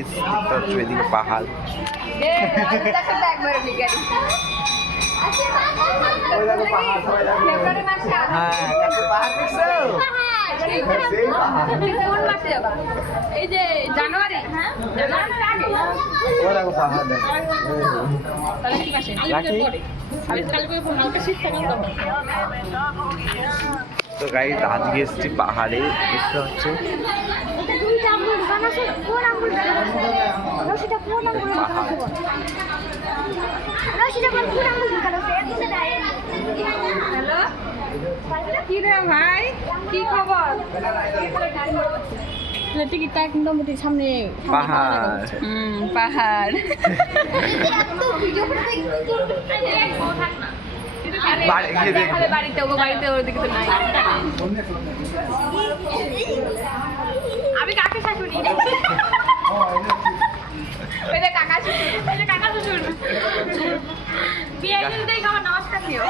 এদিকে পাহাড়, এই যে জানুয়ারি, তো গাইস আজকে এসছি পাহাড়ে, দেখতে হচ্ছে কি রে ভাই, কি খবর? টিকিটটা একদম সামনে পাহাড়। পাহাড়। বাড়িতে ওর দিকে তো নাই। আমি কাকে শাশুড়ি, কাকা শ্বশুর বিয়ে দিন আমার নমস্কার দিও।